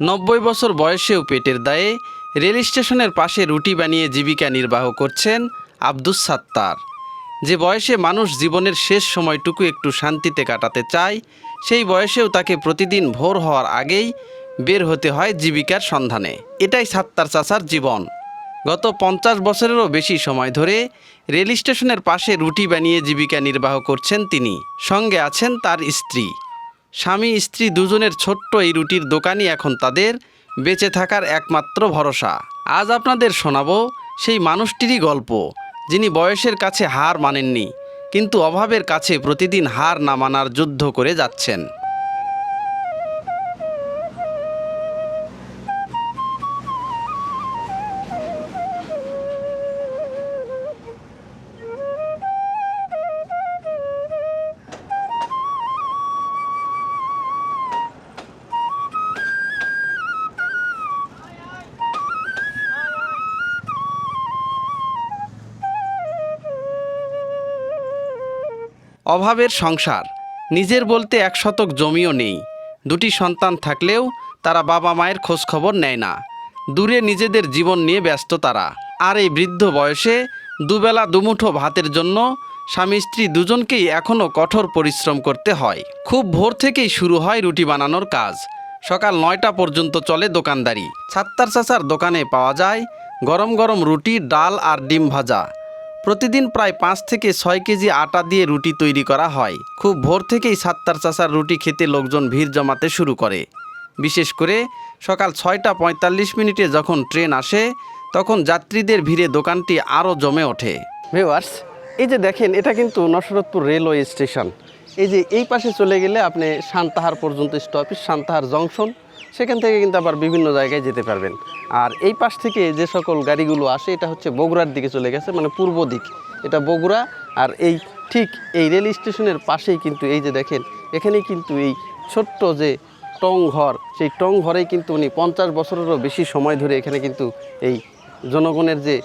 ৯০ বছর বয়সেও পেটের দায়ে রেল স্টেশনের পাশে রুটি বানিয়ে জীবিকা নির্বাহ করছেন আব্দুস সাত্তার। যে বয়সে মানুষ জীবনের শেষ সময়টুকু একটু শান্তিতে কাটাতে চায়, সেই বয়সেও তাকে প্রতিদিন ভোর হওয়ার আগেই বের হতে হয় জীবিকার সন্ধানে। এটাই সাত্তার চাচার জীবন। গত ৫০ বছরেরও বেশি সময় ধরে রেল স্টেশনের পাশে রুটি বানিয়ে জীবিকা নির্বাহ করছেন তিনি। সঙ্গে আছেন তার স্ত্রী। স্বামী স্ত্রী দুজনের ছোট্ট এই রুটির দোকানই এখন তাদের বেঁচে থাকার একমাত্র ভরসা। আজ আপনাদের শোনাবো সেই মানুষটিরই গল্প, যিনি বয়সের কাছে হার মানেননি, কিন্তু অভাবের কাছে প্রতিদিন হার না মানার যুদ্ধ করে যাচ্ছেন। অভাবের সংসার, নিজের বলতে ১ শতক জমিও নেই। দুটি সন্তান থাকলেও তারা বাবা মায়ের খোঁজখবর নেয় না। দূরে নিজেদের জীবন নিয়ে ব্যস্ত তারা। আর এই বৃদ্ধ বয়সে দুবেলা দুমুঠো ভাতের জন্য স্বামী স্ত্রী দুজনকেই এখনও কঠোর পরিশ্রম করতে হয়। খুব ভোর থেকেই শুরু হয় রুটি বানানোর কাজ। সকাল ৯টা পর্যন্ত চলে দোকানদারি। সাত্তার চাচার দোকানে পাওয়া যায় গরম গরম রুটি, ডাল আর ডিম ভাজা। প্রতিদিন প্রায় ৫ থেকে ৬ কেজি আটা দিয়ে রুটি তৈরি করা হয়। খুব ভোর থেকেই সাত্তার চাচার রুটি খেতে লোকজন ভিড় জমাতে শুরু করে। বিশেষ করে সকাল ৬টা ৪৫ মিনিটে যখন ট্রেন আসে, তখন যাত্রীদের ভিড়ে দোকানটি আরও জমে ওঠে। ভিউয়ার্স, এই যে দেখেন, এটা কিন্তু নসরতপুর রেলওয়ে স্টেশন। এই যে এই পাশে চলে গেলে আপনি সান্তাহার পর্যন্ত স্টপেজ, সান্তাহার জংশন, সেখান থেকে কিন্তু আবার বিভিন্ন জায়গায় যেতে পারবেন। আর এই পাশ থেকে যে সকল গাড়িগুলো আসে, এটা হচ্ছে বগুড়ার দিকে চলে গেছে, মানে পূর্ব দিক, এটা বগুড়া। আর এই ঠিক এই রেল স্টেশনের পাশেই কিন্তু এই যে দেখেন, এখানেই কিন্তু এই ছোট্ট যে টং ঘর, সেই টং ঘরেই কিন্তু উনি ৫০ বছরেরও বেশি সময় ধরে এখানে কিন্তু এই জনগণের যে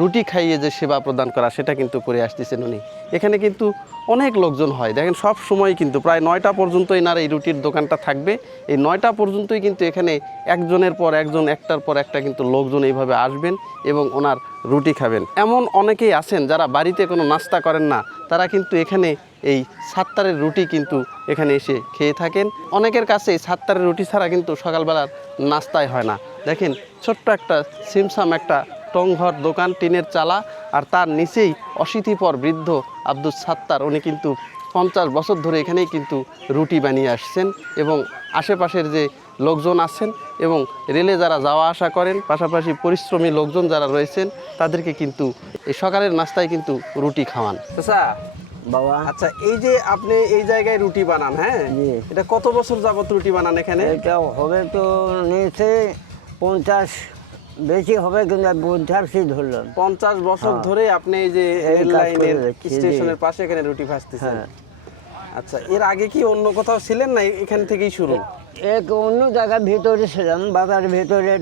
রুটি খাইয়ে যে সেবা প্রদান করা, সেটা কিন্তু করে আসতেছেন উনি। এখানে কিন্তু অনেক লোকজন হয়, দেখেন সব সময় কিন্তু প্রায় ৯টা পর্যন্ত এনার এই রুটির দোকানটা থাকবে। এই ৯টা পর্যন্তই কিন্তু এখানে একজনের পর একজন, একটার পর একটা কিন্তু লোকজন এইভাবে আসবেন এবং ওনার রুটি খাবেন। এমন অনেকেই আছেন যারা বাড়িতে কোনো নাস্তা করেন না, তারা কিন্তু এখানে এই সাত্তারের রুটি কিন্তু এখানে এসে খেয়ে থাকেন। অনেকের কাছে এই সাত্তারের রুটি ছাড়া কিন্তু সকালবেলার নাস্তাই হয় না। দেখেন ছোট্ট একটা সিমসাম একটা টংঘর দোকান, টিনের চালা, আর তার নিচেই অশীতিপর বৃদ্ধ আব্দুস সাত্তার। উনি কিন্তু ৫০ বছর ধরে এখানেই কিন্তু রুটি বানিয়ে আসছেন এবং আশেপাশের যে লোকজন আছেন এবং রেলে যারা যাওয়া আসা করেন, পাশাপাশি পরিশ্রমী লোকজন যারা রয়েছেন, তাদেরকে কিন্তু এই সকালের নাস্তায় কিন্তু রুটি খাওয়ান। আচ্ছা বাবা, আচ্ছা, এই যে আপনি এই জায়গায় রুটি বানান, হ্যাঁ, এটা কত বছর যাবত রুটি বানান এখানে? এটা হবে তো নিচে ৫০, বেশি হবে, কিন্তু ৫০ই ধরলাম। ৫০ বছর ধরে আপনি এই যে রেল লাইনের স্টেশনের পাশে এখানে রুটি ভাজতেছেন। আচ্ছা, এর আগে কি অন্য কোথাও ছিলেন না এখান থেকেই শুরু? এক অন্য জায়গার ভিতরে ছিলাম, বাজার ভিতরে।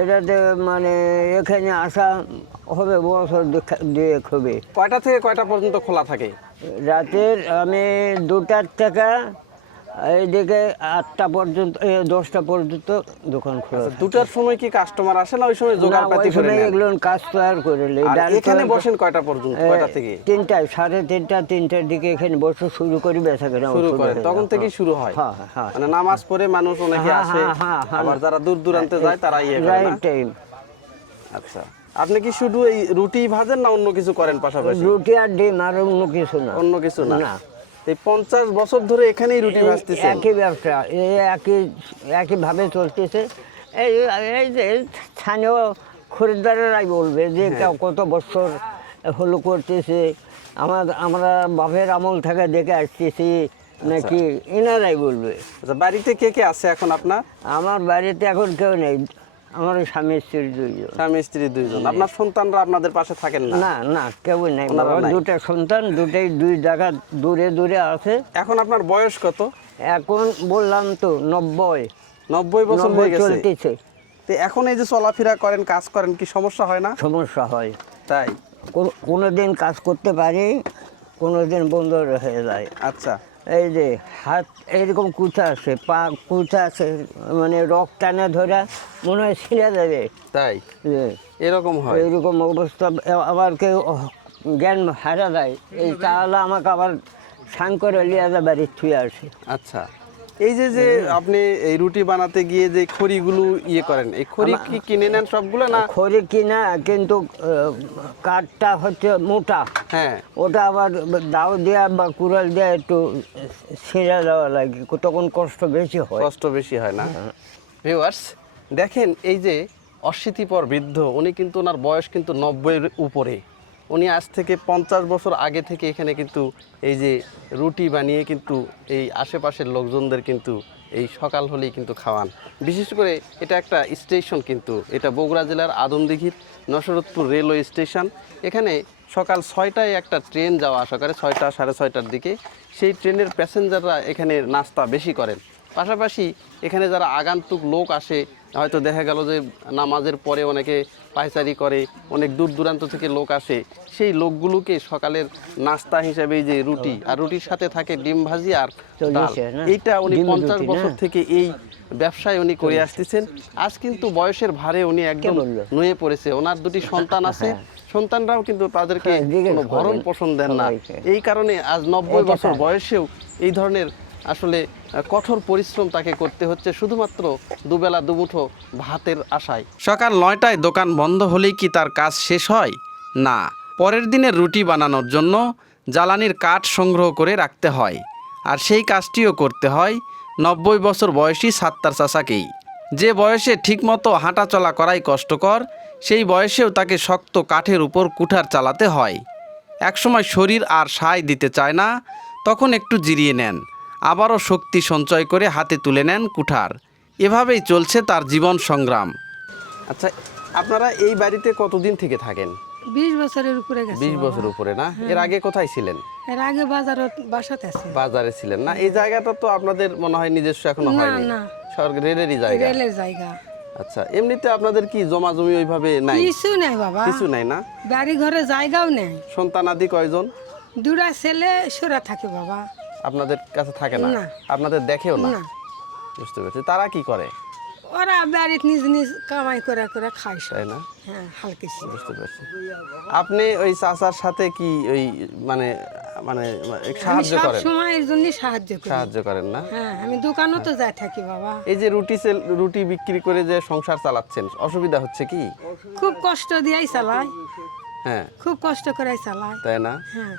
এটাতে মানে এখানে আসা হবে বছর দুয়েক হবে। কয়টা থেকে কয়টা পর্যন্ত খোলা থাকে? রাতের আমি 2টার থেকে এইদিকে 8টা পর্যন্ত, 10টা পর্যন্ত দোকান খোলা। 2টার সময় কি কাস্টমার আসে না ওই সময় জোগাড়পাতি করে নেন? এগুলো কাজ তৈরি করে নেই। এখানে বসেন কয়টা পর্যন্ত? কয়টা থেকে? 3টায়, 3:30, 3টার দিকে এখানে বসে শুরু করি, বেচা কেনা শুরু করে। তখন থেকেই শুরু হয়? হ্যাঁ হ্যাঁ। মানে নামাজ পড়ে মানুষ অনেকে আসে, আবার যারা দূর দূরান্তে যায় তারা ইয়ে করে না? টাইম। আচ্ছা, আপনি কি শুধু এই রুটি ভাজেন না অন্য কিছু করেন পাশাপাশি? রুটি আর ডিম, আর অন্য কিছু না। অন্য কিছু না? এই ৫০ বছর ধরে এখানেই রুটি ভাজতেছেন? একই ব্যবসা, একইভাবে চলতেছে। এই যে স্থানীয় খরিদ্দারেরাই বলবে যে কত বছর হলো করতেছে, আমরা বাপের আমল থেকে দেখে আসতেছি নাকি, এনারাই বলবে। আচ্ছা, বাড়িতে কে কে আছে এখন আপনার? আমার বাড়িতে এখন কেউ নেই, আমার স্বামী স্ত্রী দুইজন। স্বামী স্ত্রী দুইজন। আপনার সন্তানরা আপনাদের পাশে থাকেন না? না না, কেউ নেই। 2টা সন্তান, 2 জায়গা দূরে দূরে আছে। এখন আপনার বয়স কত? এখন বললাম তো 90 বছর হয়ে গেছে চলতেছে। তো এখন এই যে চলাফেরা করেন, কাজ করেন, কি সমস্যা হয় না? সমস্যা হয়। তাই? কোনো দিন কাজ করতে পারি, কোনো দিন বন্ধ হয়ে যায়। আচ্ছা, এই যে হাত এইরকম কুচা আছে, পা কুচা আছে, মানে রক্ত টানে ধরে মনে হয় ছিঁড়ে যাবে। তাই যে এরকম হয়? এইরকম অবস্থা। আবার কেউ জ্ঞান হারা যায়, এই তাহলে আমাকে আবার সাং করে লিয়ে যা বাড়ি ছুঁয়ে আসে। আচ্ছা, এই যে যে আপনি এই রুটি বানাতে গিয়ে যে খড়িগুলো ইয়ে করেন, এই খড়ি কি কিনে নেন সবগুলো না? খড়ি কিনা, কিন্তু কাঠটা হচ্ছে মোটা, হ্যাঁ। ওটা আবার দাও দেওয়া বা কুড়াল দেওয়া একটু ছিঁড়ে দেওয়া লাগে, তখন কষ্ট বেশি হয়। কষ্ট বেশি হয় না? ভিউয়ার্স দেখেন, এই যে অশীতিপর বৃদ্ধ, উনি কিন্তু ওনার বয়স কিন্তু 90-এর উপরে। উনি আজ থেকে 50 বছর আগে থেকে এখানে কিন্তু এই যে রুটি বানিয়ে কিন্তু এই আশেপাশের লোকজনদের কিন্তু এই সকাল হলেই কিন্তু খাওয়ান। বিশেষ করে এটা একটা স্টেশন, কিন্তু এটা বগুড়া জেলার আদমদিঘির নসরতপুর রেলওয়ে স্টেশন। এখানে সকাল 6টায় একটা ট্রেন যাওয়া আসা করে, 6টা সাড়ে 6টার দিকে। সেই ট্রেনের প্যাসেঞ্জাররা এখানে নাস্তা বেশি করেন। পাশাপাশি এখানে যারা আগন্তুক লোক আসে, হয়তো দেখা গেল যে নামাজের পরে অনেকে পায়চারি করে, অনেক দূর দূরান্ত থেকে লোক আসে, সেই লোকগুলোকে সকালের নাস্তা হিসেবে এই যে রুটি, আর রুটির সাথে থাকে ডিম ভাজি আর ডাল, এইটা উনি 50 বছর থেকে এই ব্যবসায় উনি করে আসতেছেন। আজ কিন্তু বয়সের ভারে উনি একদম নুয়ে পড়েছে। ওনার দুটি সন্তান আছে, সন্তানরাও কিন্তু তাদেরকে কোনো ভরণ পোষণ দেন না। এই কারণে আজ 90 বছর বয়সেও এই ধরনের আসলে কঠোর পরিশ্রম তাকে করতে হচ্ছে, শুধুমাত্র দুবেলা দুমুঠো ভাতের আশায়। সকাল 9টায় দোকান বন্ধ হলেই কি তার কাজ শেষ হয়? না, পরের দিনের রুটি বানানোর জন্য জ্বালানির কাঠ সংগ্রহ করে রাখতে হয়। আর সেই কাজটিও করতে হয় 90 বছর বয়সী সাত্তার চাচাকেই। যে বয়সে ঠিকমতো হাঁটা চলা করাই কষ্টকর, সেই বয়সেও তাকে শক্ত কাঠের উপর কুঠার চালাতে হয়। একসময় শরীর আর সায় দিতে চায় না, তখন একটু জিরিয়ে নেন, আবারও শক্তি সঞ্চয় করে হাতে তুলে নেন কুঠার। এভাবেই চলছে তার জীবন সংগ্রাম। আচ্ছা, আপনারা এই বাড়িতে কতদিন থেকে থাকেন? 20 বছরের উপরে গেছে। 20 বছর উপরে না? এর আগে কোথায় ছিলেন? এর আগে বাসাতে আছে। বাজারে ছিলেন না? এই জায়গাটা তো আপনাদের মনে হয় নিজস্ব এখনো না, হয়নি? না। সরকার রেলেরই জায়গা? রেলের জায়গা। আচ্ছা, এমনিতে আপনাদের কি জমা জমি ওইভাবে নাই? কিছু নাই বাবা, কিছু নাই না? বাড়ি ঘরে জায়গাও নেই। সন্তানাদি কয়জন? 2টা ছেলে সরা থাকে বাবা। আপনাদের কাছে থাকে না? না। আপনাদের দেখেও না? না, বুঝতে পেরেছি। তারা কি করে? ওরা বাড়িতে নিজ নিজ কামাই করে করে খায় সব। তাই না? হ্যাঁ, হালকিছি। বুঝতে পারছি। আপনি ওই চাচার সাথে কি ওই মানে মানে আমি সাহায্য সব করেন? সময় এর জন্য সাহায্য করি। সাহায্য করেন না? হ্যাঁ, আমি দোকানও তো যাই থাকি বাবা। এই যে রুটি বিক্রি করে যে সংসার চালাচ্ছেন, অসুবিধা হচ্ছে কি? খুব কষ্ট দিয়েই চালাই, হ্যাঁ, খুব কষ্ট করেই চালাই। তাই না? হ্যাঁ,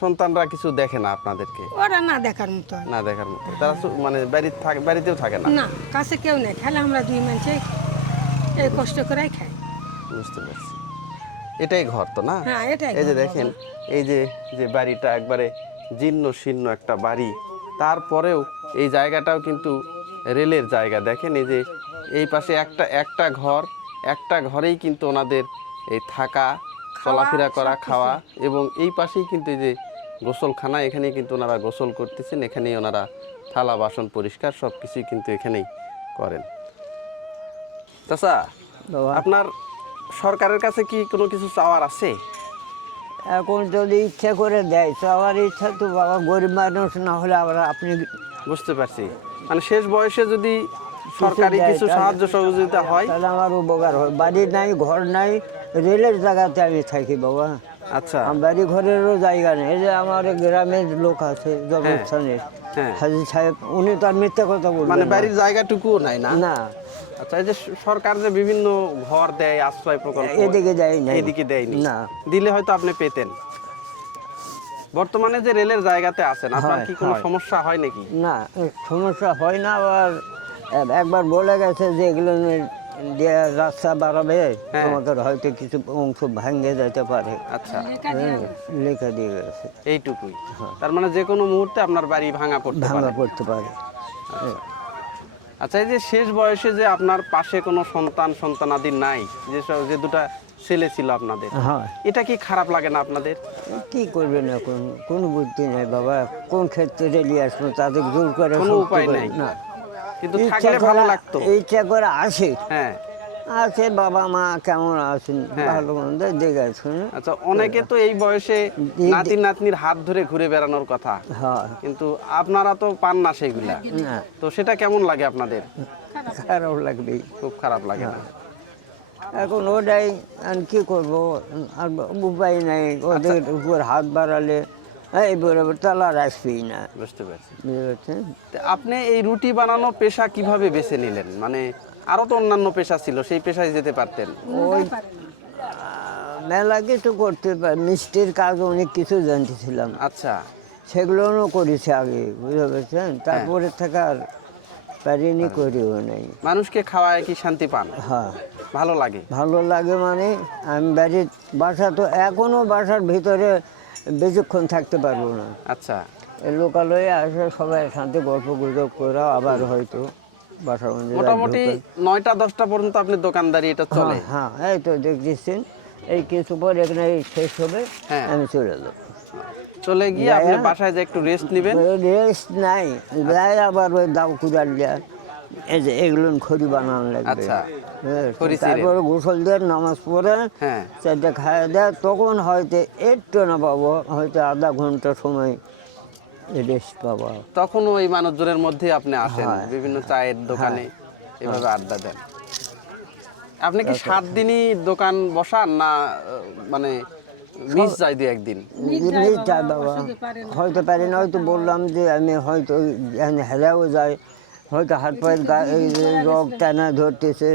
সন্তানরা কিছু দেখে না আপনাদেরকে? ওরা না দেখার মতো। না দেখার মতো। তারা মানে বাড়িতেও থাকে না? না, কাছে কেউ নেই, খালি আমরা 2 মানুষে এই কষ্ট করেই খাই। বুঝতে পারছি। এটাই ঘর তো না? হ্যাঁ, এটাই এই যে ঘর দেখেন, এই যে যে বাড়িটা একবারে জীর্ণ শীর্ণ একটা বাড়ি, তারপরেও এই জায়গাটাও কিন্তু রেলের জায়গা। দেখেন, এই যে এই পাশে একটা ঘর, একটা ঘরেই কিন্তু ওনাদের এই থাকা, চলাফেরা করা, খাওয়া, এবং এই পাশেই কিন্তু এই যে গোসলখানা, এখানেই কিন্তু ওনারা গোসল করতেছেন, এখানেই ওনারা থালা বাসন পরিষ্কার সব কিছুই কিন্তু এখানেই করেন। চাচা, বাবা, আপনার সরকারের কাছে কি কোনো কিছু চাওয়ার আছে? এখন যদি ইচ্ছা করে দেয়, সবার ইচ্ছা তো বাবা, গরিব মানুষ না হলে আবার আপনি বুঝতে পারছি, মানে শেষ বয়সে যদি সরকারি দেয়, কিছু তাহলে- সাহায্য সহযোগিতা হয়। তাহলে আমার উপকার হয়। বাড়ি নাই, ঘর নাই, রেলের জায়গাতে আমি থাকি বাবা। আচ্ছা, আমার বাড়ি ঘরেরও জায়গা নেই। এই যে আমার গ্রামের লোক আছে জন্মস্থানের হ্যাঁ। হাজি সাহেব, উনি তো আর মিথ্যা কথা মানে বলবেন না। বাড়ির জায়গাটুকুও নাই না? না, আচ্ছা, এই যে সরকার যে বিভিন্ন ঘর দেয়, আশ্রয় প্রকল্প, এদিকে যাই না, এদিকে দেয়নি? না। দিলে হয়তো আপনি পেতেন। বর্তমানে যে রেলের জায়গাতে আছেন, আপনার হয়, কি কোনো হয়। সমস্যা হয় নাকি? না, সমস্যা হয় না। আবার একবার বলে গেছে যে এগুলো দিয়ে রাস্তা বাড়াবে, হ্যাঁ। তোমাদের হয়তো কিছু অংশ ভাঙে যেতে পারে, আচ্ছা, লেখা দিয়ে গেছে। এইটুকুই। তার মানে যে কোনো মুহূর্তে আপনার বাড়ি ভাঙা পড়তে ভাঙা পারে। পড়তে পারে। আচ্ছা, এই যে শেষ বয়সে যে আপনার পাশে কোনো সন্তানাদি নাই, যে দুটা ছেলে ছিল আপনাদের, হ্যাঁ, এটা কি খারাপ লাগে না আপনাদের? কি করবেন এখন, কোনো বুদ্ধি নেই বাবা। কোন ক্ষেত্রে রেলিয়ে আসবো, তাদের জোর করে কোনো শক্তি উপায় করে- নেই। না, কিন্তু ইচ্ছা থাকলে ভালো করে- লাগতো। ইচ্ছা করে আসে, হ্যাঁ, আছে, বাবা মা কেমন আছেন, হ্যাঁ। ভালো মন্দ দেখে শুনে। আচ্ছা, অনেকে তো এই বয়সে নাতি নাতনির হাত ধরে ঘুরে বেড়ানোর কথা, হ্যাঁ, কিন্তু আপনারা তো পান না সেগুলা, না, তো সেটা কেমন লাগে আপনাদের? খারাপ লাগবেই। খুব খারাপ লাগে না? এখন ওটাই আর কি করবো, আর উপায় নাই, ওদের উপর হাত বাড়ালে এই বরাবর তালার আসবেই না, বুঝতে পারছি। বুঝতে পারছেন? তো আপনি এই রুটি বানানো পেশা কিভাবে বেছে নিলেন? মানে আরো তো অন্যান্য পেশা ছিল, সেই পেশায় যেতে পারতেন। ওই মেলা কিছু করতে পার, মিষ্টির কাজ অনেক কিছু জানতেছিলাম, আচ্ছা, সেগুলোও করেছি আগে, বুঝতে পারছেন? তারপরে থেকে আর পারিনি, করিও নাই। মানুষকে খাওয়ায় কি শান্তি পান? হ্যাঁ, ভালো লাগে? ভালো লাগে, মানে আমি বাড়ির বাসা তো এখনও বাসার ভিতরে বেশিক্ষণ থাকতে পারবো না, আচ্ছা, এই লোকালয়ে আসে সবাই শান্তি গল্প গুজব করে আবার হয়তো বাসার মধ্যে মোটামুটি 9টা 10টা পর্যন্ত আপনি দোকানদারি এটা চলে? হ্যাঁ, এই তো দেখতেছেন, এই কিছু পর এখানে শেষ হবে, হ্যাঁ। আমি চলে যাবো। চলে গিয়ে আপনি বাসায় যে একটু রেস্ট নেবেন? রেস্ট নাই, যাই আবার ওই দাও কুড়াল দেওয়া, এই যে এগুলো খড়ি বানানো লাগবে। আচ্ছা, হ্যাঁ, খড়ি ছিঁড়ে। তারপরে গোসল দেওয়ার নামাজ পড়ে হ্যাঁ। চারটে খাওয়া দেয়, তখন হয়তো একটু না পাবো, হয়তো আধা ঘন্টা সময় রেস্ট পাবো। তখন ওই মানুষজনের মধ্যে আপনি আসেন, হ্যাঁ, বিভিন্ন চায়ের দোকানে এভাবে আড্ডা দেন। আপনি কি 7 দিনই দোকান বসান না মানে মিস যায় 2-1 দিন? নিজ যায় বাবা, হয়তো পারি না, হয়তো বললাম যে আমি হয়তো হেলাও যাই, হয়তো হাত পায়ের এই যে রোগ টানা ধরতেছে,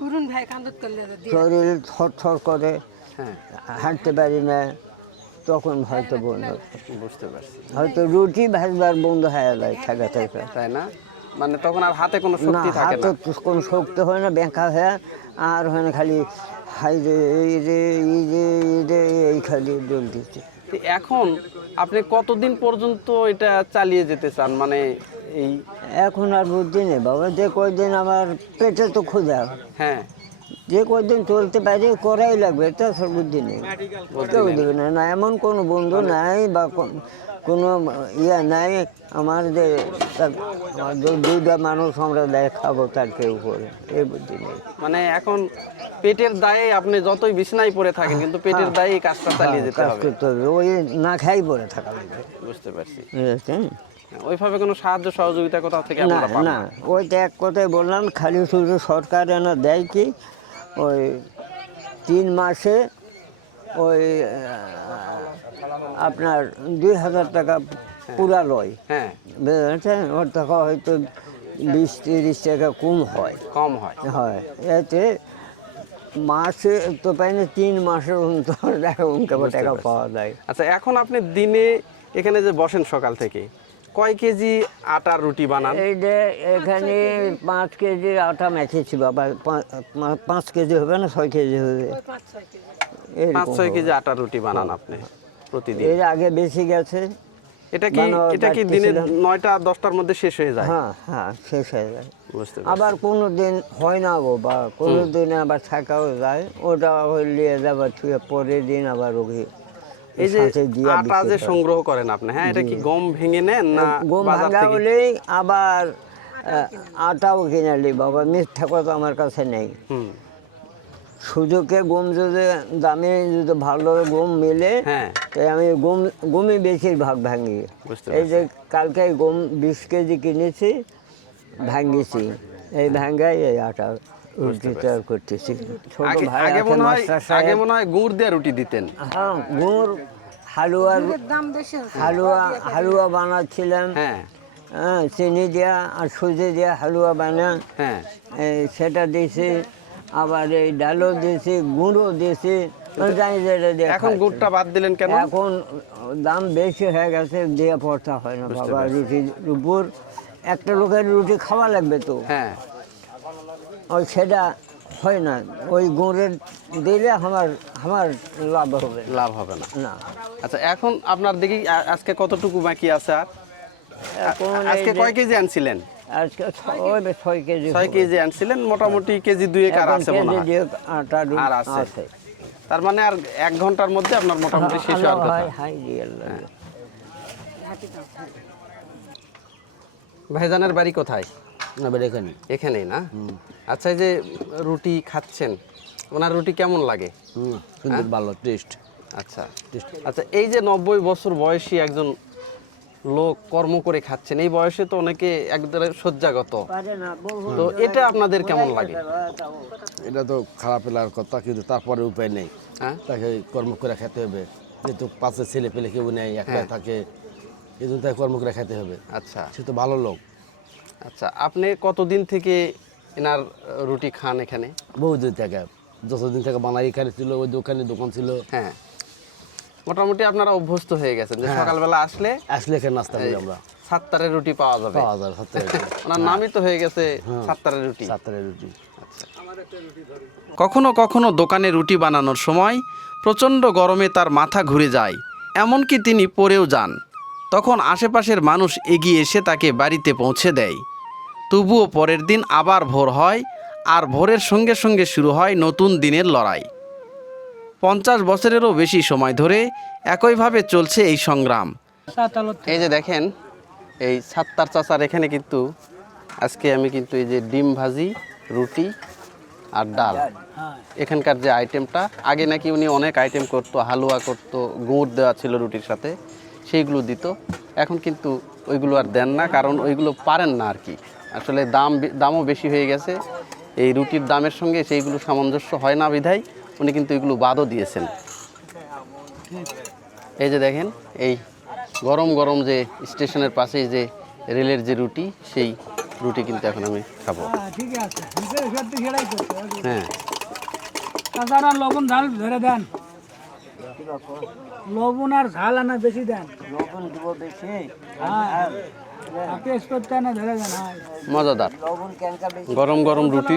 করুন ভাই কান্দত করলে দিয়ে শরীর থরথর করে, হ্যাঁ, হাঁটতে পারি না, তখন হয়তো বন্ধ, বুঝতে পারছি। হয়তো রুটি ভাজবার বন্ধ হয়ে যায় থাকা থাকা। তাই না? মানে তখন আর হাতে কোনো না, শক্তি থাকে হাতে না? কোনো শক্তি হয় না, ব্যাঙ্কা হয়ে, আর হয় না খালি হাই রে এই রে এই রে এই রে, এই খালি ডলতেছে। তো এখন আপনি কতদিন পর্যন্ত এটা চালিয়ে যেতে চান? মানে এই, এখন আর বুদ্ধি নেই বাবা, যে কয়দিন আমার পেটে তো ক্ষুধা, হ্যাঁ, যে কয়দিন চলতে পারে করাই লাগবে, তা সব বুদ্ধি নেই, কেউ দেবে না, না এমন কোনো বন্ধু নাই বা কোনো ইয়ে নাই আমার যে আমার দুইটা মানুষ আমরা দেয় খাবো, তার কেউ করে, এই বুদ্ধি নেই। মানে এখন পেটের দায়ে আপনি যতই বিছানায় পড়ে থাকেন, কিন্তু পেটের দায়ে এই কাজটা চালিয়ে যেতে কাজ হবে। করতে হবে, ওই না খাই পরে থাকা লাগবে, বুঝতে পারছি। বুঝেছেন? ওইভাবে কোনো সাহায্য সহযোগিতা কোথাও থেকে না, আপনারা পান না, না? ওইটা এক কথায় বললাম, খালি শুধু সরকার এনে দেয় কি ওই 3 মাসে ওই আপনার 2000 টাকা পুরা লয়, হ্যাঁ, বুঝেছেন? ওর টাকা হয়তো 20-30 টাকা কম হয়, কম হয়। হয় এতে মাসে তো পাই না, 3 মাসের অন্তর টাকা পাওয়া যায়। আচ্ছা, এখন আপনি দিনে এখানে যে বসেন সকাল থেকে, কয় কেজি আটার রুটি বানান? এই যে এখানে 5 কেজি আটা মেখেছি বাবা, 5 কেজি হবে না 6 কেজি হবে, 5-6 কেজি। এরকম 5-6 কেজি হবে। আটার রুটি বানান আপনি প্রতিদিন? এর আগে বেশি গেছে, এটা কি বানাবার এটা কি দিনে পারতেছিলাম। 9টা 10টার মধ্যে শেষ হয়ে যায়? হ্যাঁ, হ্যাঁ, শেষ হয়ে যায়। বুঝতে আবার কোনো দিন হয় না গো, বা কোনো দিন আবার থাকাও যায়, ওটা হইলে আবার থুয়ে পরের দিন আবার ওকে এই যে সাথে দিয়া আটা যে দিতে হয়। সংগ্রহ করেন আপনি, হ্যাঁ, এটা কি গম ভেঙে নেন না গম বাজার ভাঙা থেকে? হলেই আবার আটাও কিনে নিই বাবা, মিথ্যা কথা আমার কাছে নেই। হুম, সুযোগে গম যদি দামে যদি ভালো গম মেলে, হ্যাঁ, তাই আমি গমই বেশিরভাগ ভাঙি। বুঝতে এই যে কালকে গম 20 কেজি কিনেছি, ভাঙিছি, এই ভাঙ্গাই এই আটা রুটি তৈরি করতেছি। ছোট ভাই আগে আছে মনে হয় মাস্টার আগে সাহেব, মনে হয় গুড় দিয়ে রুটি দিতেন? হ্যাঁ, গুড় হালুয়ার এর দাম বেশি হচ্ছে। হালুয়া বানাচ্ছিলাম, হ্যাঁ, হ্যাঁ, চিনি দেওয়া আর সুজি দেওয়া হালুয়া বানা, হ্যাঁ, সেটা দিয়েছি, আবার এই ডালও দিয়েছি, গুঁড়ও দিয়েছি, জানি যে এটা দিয়ে এখন খাচ্ছি। গুড়টা বাদ দিলেন কেন? এখন দাম বেশি হয়ে গেছে, দিয়ে পড়তে হয় না বাবা, রুটির উপর একটা লোকের রুটি খাওয়া লাগবে তো, হ্যাঁ, ওই সেটা হয় না, ওই গুঁড়ের দিলে আমার লাভ হবে না। লাভ হবে না। না, আচ্ছা, এখন আপনার দেখি আজকে কতটুকু বাকি আছে আর? এখন এই আজকে যে- কয় কেজি আনছিলেন? আজকে 6 কেজি 6 হবে। কেজি আনছিলেন, মোটামুটি কেজি 2 আর এখন আছে মনে কেজি হয়। দিয়ে আটা আর আছে। তার মানে আর 1 ঘন্টার মধ্যে আপনার মোটামুটি শেষ হওয়ার কথা। হাই রিয়েল ভাইজানের বাড়ি কোথায়? এখানে এখানেই না? আচ্ছা, এই যে রুটি খাচ্ছেন, ওনার রুটি কেমন লাগে? সুন্দর, ভালো টেস্ট। আচ্ছা আচ্ছা, এই যে 90 বছর বয়সী একজন লোক কর্ম করে খাচ্ছেন, এই বয়সে তো অনেকে একদম শয্যাগত, তো এটা আপনাদের কেমন লাগে? এটা তো খারাপ লাগার কথা, কিন্তু তারপরে উপায় নেই, হ্যাঁ, তাকে কর্ম করে খেতে হবে, যেহেতু পাশে ছেলে পেলে কেউ নেই, একলা থাকে, এই জন্য তাকে কর্ম করে খেতে হবে। আচ্ছা সে তো ভালো লোক। আচ্ছা, আপনি কতদিন থেকে এনার রুটি খান এখানে? বহুদিন থেকে, যতদিন থেকে বানাই এখানে ছিল, ওই দোকান ছিল। হ্যাঁ, মোটামুটি আপনারা অভ্যস্ত হয়ে গেছেন যে সকালবেলা আসলে আসলে এখানে নাস্তা করি আমরা, সাত্তারের রুটি পাওয়া যাবে। পাওয়া যায় 70 ওনার নামই তো হয়ে গেছে সাত্তারের রুটি। 70 রুটি। কখনো কখনো দোকানে রুটি বানানোর সময় প্রচণ্ড গরমে তার মাথা ঘুরে যায়, এমনকি তিনি পড়েও যান। তখন আশেপাশের মানুষ এগিয়ে এসে তাকে বাড়িতে পৌঁছে দেয়। তবুও পরের দিন আবার ভোর হয়, আর ভোরের সঙ্গে সঙ্গে শুরু হয় নতুন দিনের লড়াই। 50 বছরেরও বেশি সময় ধরে একইভাবে চলছে এই সংগ্রাম। এই যে দেখেন, এই সাত্তার চাচার এখানে কিন্তু আজকে আমি কিন্তু এই যে ডিম ভাজি, রুটি আর ডাল, এখানকার যে আইটেমটা, আগে নাকি উনি অনেক আইটেম করতো, হালুয়া করতো, গুড় দেওয়া ছিল রুটির সাথে, সেইগুলো দিত। এখন কিন্তু ওইগুলো আর দেন না, কারণ ওইগুলো পারেন না আর কি, আসলে দামও বেশি হয়ে গেছে এই রুটির দামের সঙ্গে, সেইগুলো সামঞ্জস্য হয় না বিধায় উনি কিন্তু এগুলো বাদও দিয়েছেন। এই যে দেখেন, এই গরম গরম যে স্টেশনের পাশেই যে রেলের যে রুটি, সেই রুটি কিন্তু এখন আমি খাবো। ঠিক আছে, সত্যি সেটাই করতে হবে। হ্যাঁ, তাছাড়া লবণ ঝাল ধরে দেন, লবণ আর ঝাল আনা বেশি দেন। লবণ দিব বেশি, হ্যাঁ, পেস্ট করতে না ধরে দেন। হ্যাঁ, মজাদার লবণ কেনকা বেশি। গরম গরম রুটি,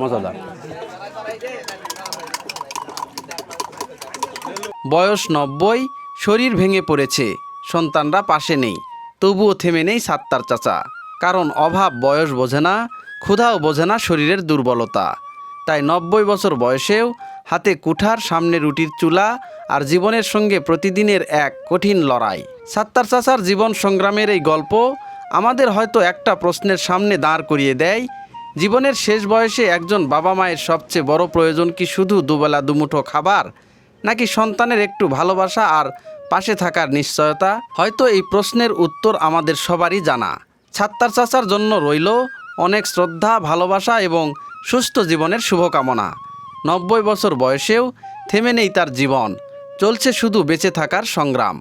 মজাদার। বয়স 90, শরীর ভেঙে পড়েছে, সন্তানরা পাশে নেই, তবুও থেমে নেই সাত্তার চাচা। কারণ অভাব বয়স বোঝে না, ক্ষুধাও বোঝে না শরীরের দুর্বলতা। তাই 90 বছর বয়সেও হাতে কুঠার, সামনে রুটির চুলা, আর জীবনের সঙ্গে প্রতিদিনের এক কঠিন লড়াই। সাত্তার চাচার জীবন সংগ্রামের এই গল্প আমাদের হয়তো একটা প্রশ্নের সামনে দাঁড় করিয়ে দেয়, জীবনের শেষ বয়সে একজন বাবা মায়ের সবচেয়ে বড় প্রয়োজন কি শুধু দুবেলা দুমুঠো খাবার, নাকি সন্তানের একটু ভালোবাসা আর পাশে থাকার নিশ্চয়তা? হয়তো এই প্রশ্নের উত্তর আমাদের সবারই জানা। সাত্তার চাচার জন্য রইল অনেক শ্রদ্ধা, ভালোবাসা এবং সুস্থ জীবনের শুভকামনা। 90 বছর বয়সেও থেমে নেই তার জীবন, চলছে শুধু বেঁচে থাকার সংগ্রাম।